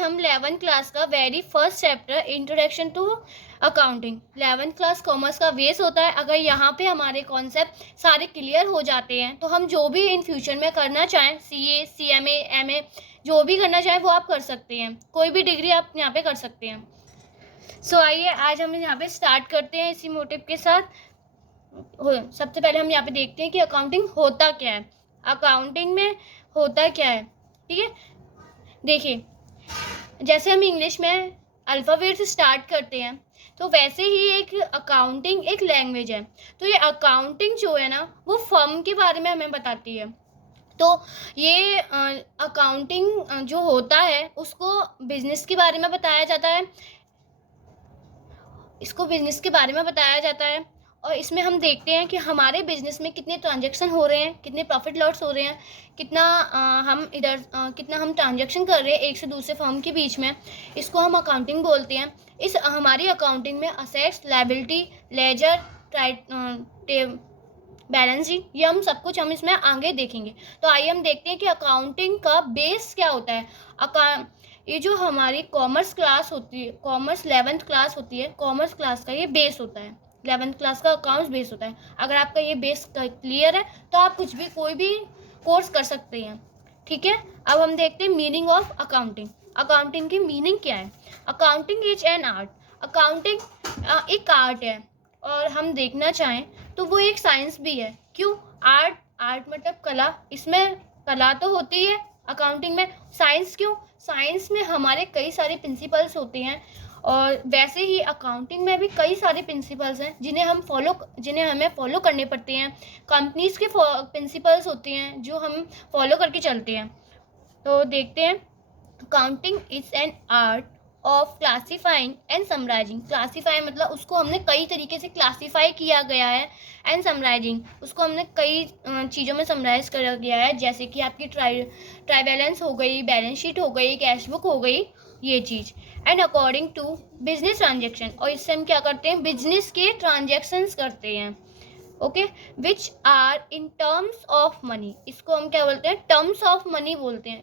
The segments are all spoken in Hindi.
हम 11th क्लास का very first chapter introduction to accounting 11th class commerce का बेस होता है। अगर यहाँ पे हमारे कॉन्सेप्ट सारे क्लियर हो जाते हैं तो हम जो भी इन फ्यूचर में करना चाहें, CA, CMA, MA जो भी करना चाहें वो आप कर सकते हैं। कोई भी डिग्री आप यहाँ पे कर सकते हैं। सो आइए आज हम यहाँ पे स्टार्ट करते हैं इसी मोटिव के साथ। सबसे पहले हम यहाँ पे देखते हैं कि अकाउंटिंग होता क्या है, अकाउंटिंग में होता क्या है। ठीक है, देखिए जैसे हम इंग्लिश में अल्फ़ाबेट से स्टार्ट करते हैं तो वैसे ही एक अकाउंटिंग एक लैंग्वेज है। तो ये अकाउंटिंग जो है ना वो फर्म के बारे में हमें बताती है। तो ये अकाउंटिंग जो होता है उसको बिजनेस के बारे में बताया जाता है, इसको बिजनेस के बारे में बताया जाता है। और इसमें हम देखते हैं कि हमारे बिजनेस में कितने ट्रांजैक्शन हो रहे हैं, कितने प्रॉफिट लॉस हो रहे हैं, कितना कितना हम ट्रांजैक्शन कर रहे हैं एक से दूसरे फर्म के बीच में। इसको हम अकाउंटिंग बोलते हैं। इस हमारी अकाउंटिंग में assets, liability, ledger, balance sheet, ये हम सब कुछ हम इसमें आगे देखेंगे। तो आइए हम देखते हैं कि अकाउंटिंग का बेस क्या होता है। ये जो हमारी कॉमर्स क्लास होती है, कॉमर्स 11th क्लास होती है, कॉमर्स क्लास का ये बेस होता है। 11th क्लास का अकाउंट्स बेस होता है। अगर आपका ये बेस क्लियर है तो आप कुछ भी कोई भी कोर्स कर सकते हैं। ठीक है, अब हम देखते हैं मीनिंग ऑफ अकाउंटिंग। अकाउंटिंग की मीनिंग क्या है? Accounting is an art. Accounting एक आर्ट है और हम देखना चाहें तो वो एक साइंस भी है। क्यों? आर्ट मतलब कला, इसमें कला तो होती है अकाउंटिंग में। साइंस क्यों? साइंस में हमारे कई सारे प्रिंसिपल्स होते हैं और वैसे ही अकाउंटिंग में भी कई सारे प्रिंसिपल्स हैं जिन्हें हमें फॉलो करने पड़ते हैं। कंपनीज के प्रिंसिपल्स होते हैं जो हम फॉलो करके चलते हैं। तो देखते हैं, accounting is an art of classifying and summarising. Classify मतलब उसको हमने कई तरीके से क्लासीफाई किया गया है, एंड समराइजिंग उसको हमने कई चीज़ों में समराइज कर गया है। जैसे कि आपकी ट्राई बैलेंस हो गई, बैलेंस शीट हो गई, कैश बुक हो गई, ये चीज़। And according to business transaction, और इससे हम क्या करते हैं, बिजनेस के ट्रांजेक्शन्स करते हैं। Okay, which are in terms of money, इसको हम क्या बोलते हैं, टर्म्स ऑफ मनी बोलते हैं।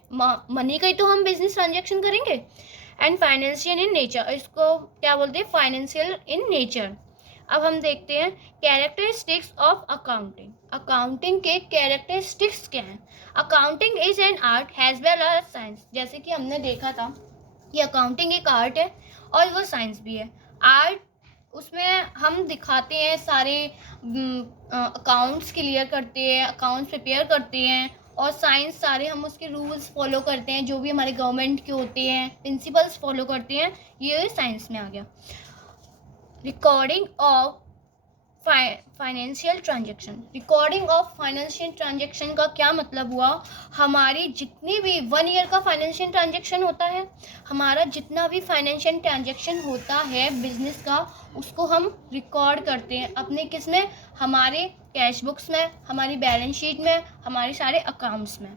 मनी का ही तो हम बिजनेस ट्रांजेक्शन करेंगे। एंड फाइनेंशियल इन नेचर, इसको क्या बोलते हैं, फाइनेंशियल इन नेचर। अब हम देखते हैं कैरेक्टरिस्टिक्स ऑफ अकाउंटिंग। अकाउंटिंग के कैरेक्टरिस्टिक्स क्या हैं? Accounting is an art as well as science. जैसे कि हमने देखा था कि अकाउंटिंग एक आर्ट है और वो साइंस भी है। आर्ट उसमें हम दिखाते हैं सारे अकाउंट्स क्लियर करते हैं, अकाउंट्स प्रिपेयर करते हैं। और साइंस सारे हम उसके रूल्स फॉलो करते हैं, जो भी हमारे गवर्नमेंट के होते हैं, प्रिंसिपल्स फॉलो करते हैं। ये साइंस में आ गया। Recording of financial transaction. Recording of financial transaction का क्या मतलब हुआ? हमारी जितनी भी 1 ईयर का फाइनेंशियल ट्रांजेक्शन होता है, हमारा जितना भी फाइनेंशियल ट्रांजेक्शन होता है बिजनेस का, उसको हम रिकॉर्ड करते हैं अपने किस में, हमारे कैश बुक्स में, हमारी बैलेंस शीट में, हमारे सारे अकाउंट्स में।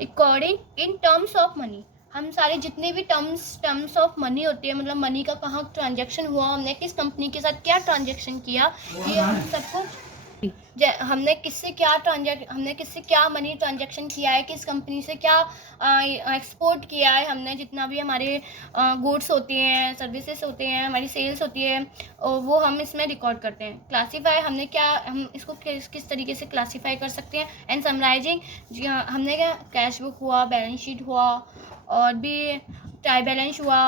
Recording in terms of money, हम सारे जितने भी टर्म्स ऑफ मनी होती है, मतलब मनी का कहाँ ट्रांजैक्शन हुआ, हमने किस कंपनी के साथ क्या ट्रांजैक्शन किया, ये हम सबको, हमने किससे क्या मनी ट्रांजैक्शन किया है, किस कंपनी से क्या एक्सपोर्ट किया है हमने, जितना भी हमारे गुड्स होते हैं, सर्विसेज होते हैं, हमारी सेल्स होती है, वो हम इसमें रिकॉर्ड करते हैं। क्लासीफाई, हम इसको किस तरीके से क्लासीफाई कर सकते हैं। एंड समराइजिंग, हमने क्या, कैश बुक हुआ, बैलेंस शीट हुआ और भी ट्राई बैलेंस हुआ,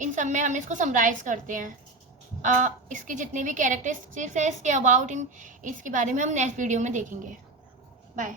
इन सब में हम इसको समराइज करते हैं। इसके जितने भी कैरेक्टरिस्टिक्स हैं इसके अबाउट इसके बारे में हम नेक्स्ट वीडियो में देखेंगे। बाय।